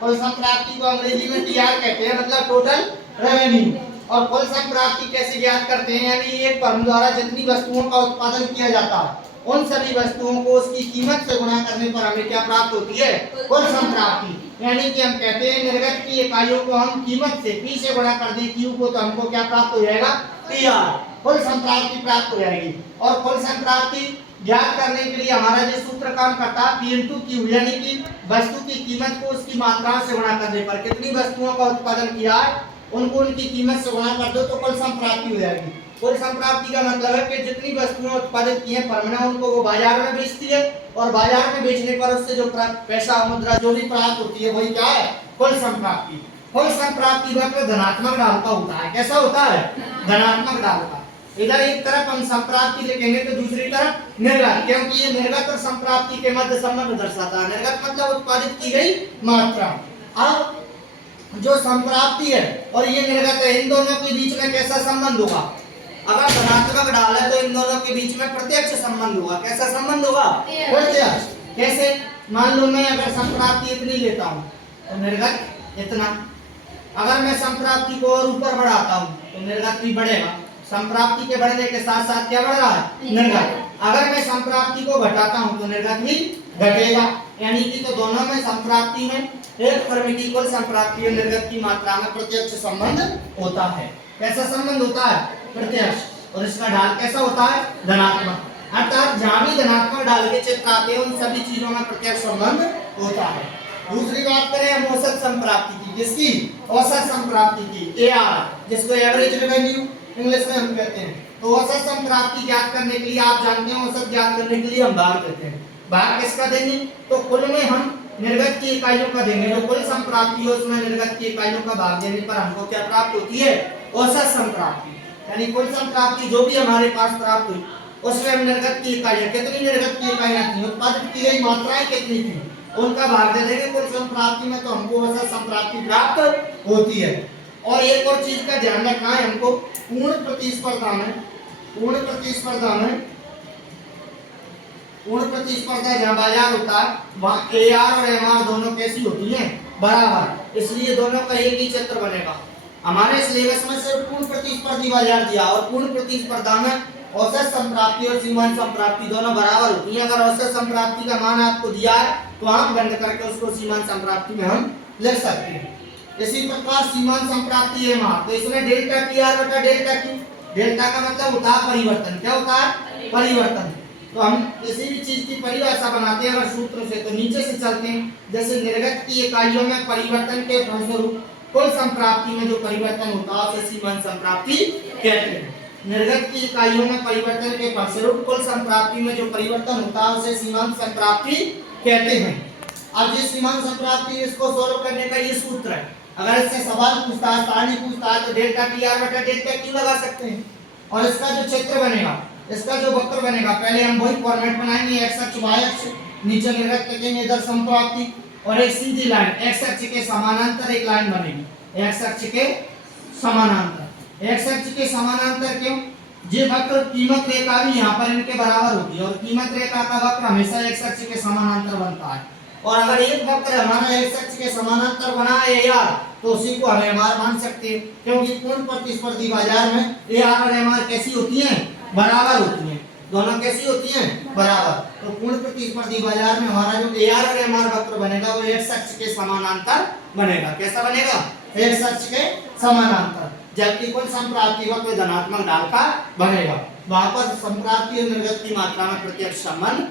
कुल संप्राप्ति को अंग्रेजी में टीआर कहते हैं, मतलब टोटल रेवेन्यू। और कुल संप्राप्ति कैसे ज्ञात करते हैं, यानी एक फर्म द्वारा जितनी वस्तुओं का उत्पादन किया जाता है उन सभी वस्तुओं को उसकी कीमत से गुणा करने पर हमें क्या प्राप्त होती है, कुल संप्राप्ति। यानी कि हम कहते हैं निर्गत की इकाइयों को हम कीमत से पी से गुणा कर दें क्यू को, तो हमको क्या प्राप्त हो जाएगा, पीआर, कुल संप्राप्ति प्राप्त हो जाएगी। और कुल संप्राप्ति ज्ञात करने के लिए हमारा जो सूत्र काम करता है पी इंटू क्यू, यानी कि वस्तु की कीमत को उसकी मात्रा से गुणा करने पर कितनी वस्तुओं का उत्पादन किया है उनको उनकी कीमत से गुणा कर दो तो कुल संप्राप्ति हो जाएगी। कुल संप्राप्ति का मतलब है कि जितनी वस्तुएं उत्पादित की हैं फर्म ने उनको वो बाजार में बेचती है और बाजार में बेचने पर उससे जो पैसा मुद्रा जो भी प्राप्त होती है वही क्या है, कुल संप्राप्ति। कुल संप्राप्ति वक्र धनात्मक ढाल का होता है। कैसा होता है, धनात्मक ढाल का। इधर एक तरफ हम संप्राप्ति लिखेंगे तो दूसरी तरफ निर्गत, क्योंकि ये निर्गत और संप्राप्ति के मध्य संबंध दर्शाता है। निर्गत मतलब उत्पादित की गई मात्रा। अब जो संप्राप्ति है और ये निर्गत है, इन दोनों के बीच में कैसा संबंध होगा, अगर धनात्मक ढाल है तो इन दोनों के बीच में प्रत्यक्ष संबंध होगा। कैसा संबंध होगा, प्रत्यक्ष। कैसे, मान लो मैं अगर संप्राप्ति इतनी लेता हूँ तो निर्गत इतना, अगर मैं संप्राप्ति को और ऊपर बढ़ाता हूँ तो निर्गत भी बढ़ेगा। संप्राप्ति के बढ़ने के साथ साथ क्या बढ़ रहा है, निर्गत। अगर मैं संप्राप्ति को घटाता हूँ तो निर्गत भी घटेगा। यानी कि तो दोनों में संप्राप्ति में एक फर्म की कुल संप्राप्ति और निर्गत की मात्रा में प्रत्यक्ष संबंध होता है। कैसा संबंध होता है, प्रत्यक्ष। और इसका ढाल कैसा होता है, धनात्मक। अर्थात जहां भी धनात्मक ढाल के चित्र आते हैं उन सभी चीजों में प्रत्यक्ष संबंध होता है। दूसरी बात करें हम औसत संप्राप्ति की, किसकी, औसत संप्राप्ति की, एआर, जिसको एवरेज रेवेन्यू इंग्लिश में हम कहते हैं। तो औसत संप्राप्ति ज्ञात करने के लिए आप जानते हैं औसत ज्ञात करने के लिए हम भाग देते हैं। भाग किसका देंगे, तो कुल में हम निर्गत की इकाइयों का देंगे। जो कुल संप्राप्ति है उसमें निर्गत की इकाइयों का भाग देने पर हमको क्या प्राप्त होती है, औसत संप्राप्ति। यानी कुल संप्राप्ति जो भी हमारे पास प्राप्त हुई उसमें हम निर्गत की इकाइयां, कितनी निर्गत की इकाइयां थी, उत्पादित की गई मात्राएं कितनी थी, उनका भाग दे देंगे कुल संप्राप्ति में, तो हमको औसत संप्राप्ति प्राप्त होती है। और एक और चीज का ध्यान रखना है हमको, पूर्ण प्रतिस्पर्धा में, पूर्ण प्रतिस्पर्धा में, पूर्ण प्रतिस्पर्धा जहाँ बाजार होता है वहाँ एआर और एमआर दोनों कैसी होती हैं, बराबर। इसलिए दोनों का एक ही चित्र बनेगा। हमारे सिलेबस में सिर्फ पूर्ण प्रतिस्पर्धी बाजार दिया और पूर्ण प्रतिस्पर्धा में औसत संप्राप्ति और सीमांत संप्राप्ति दोनों बराबर होती है। अगर औसत संप्राप्ति का मान आपको दिया है तो आंख बंद करके उसको सीमांत संप्राप्ति में हम लिख सकते हैं। इसी प्रकार सीमांत संप्राप्ति एमआर, तो इसमें डेल्टा टीआर बटा डेल्टा क्यू। डेल्टा का मतलब होता है परिवर्तन। क्या होता है, परिवर्तन। तो हम किसी भी चीज की परिभाषा बनाते हैं अगर सूत्र से तो नीचे से चलते हैं। जैसे निर्गत की इकाइयों में परिवर्तन के फलस्वरूप कुल संप्राप्ति में जो परिवर्तन होता है उसे सीमांत संप्राप्ति कहते हैं। निर्गत की इकाइयों में परिवर्तन के फलस्वरूप कुल संप्राप्ति में जो परिवर्तन होता है उसे सीमांत संप्राप्ति कहते हैं। अब ये सीमांत संप्राप्ति इसको सॉल्व करने का ये सूत्र है। अगर इससे सवाल पूछता है, सारणी पूछता है तो डेल्टा टीआर बटा डेल्टा क्यू लगा सकते हैं। और इसका जो चित्र बनेगा, इसका जो वक्र बनेगा, पहले हम वही फॉर्मेट बनाएंगे, एक्स अक्ष वाई अक्ष, नीचे निर्गत लिखेंगे, इधर संप्राप्ति, और एक सीधी लाइन एक्स अक्ष के समानांतर एक लाइन बनेगी। एक्स अक्ष के समानांतर, एक्स अक्ष के समानांतर क्यों, ये वक्र कीमत रेखा भी यहाँ पर इनके बराबर होती है और कीमत रेखा का वक्र हमेशा एक्स अक्ष के समानांतर बनता है। और अगर एक वक्र हमारा एक्स अक्ष के समानांतर बना है एआर तो उसी को हम एमआर मान सकते हैं, क्योंकि पूर्ण प्रतिस्पर्धी बाजार में एआर और एमआर कैसी होती हैं, बराबर होती हैं। दोनों कैसी होती हैं, बराबर। तो पूर्ण प्रतिस्पर्धी बाजार में हमारा जो एआर और एमआर वक्र बनेगा वो एक्स अक्ष के समानांतर बनेगा। कैसा बनेगा, एक्स अक्ष के समानांतर। जबकि कुल संप्राप्ति वक्र धनात्मक ढाल का बनेगा। वहां पर संप्राप्ति और निर्गत की मात्रा में प्रत्यक्ष संबंध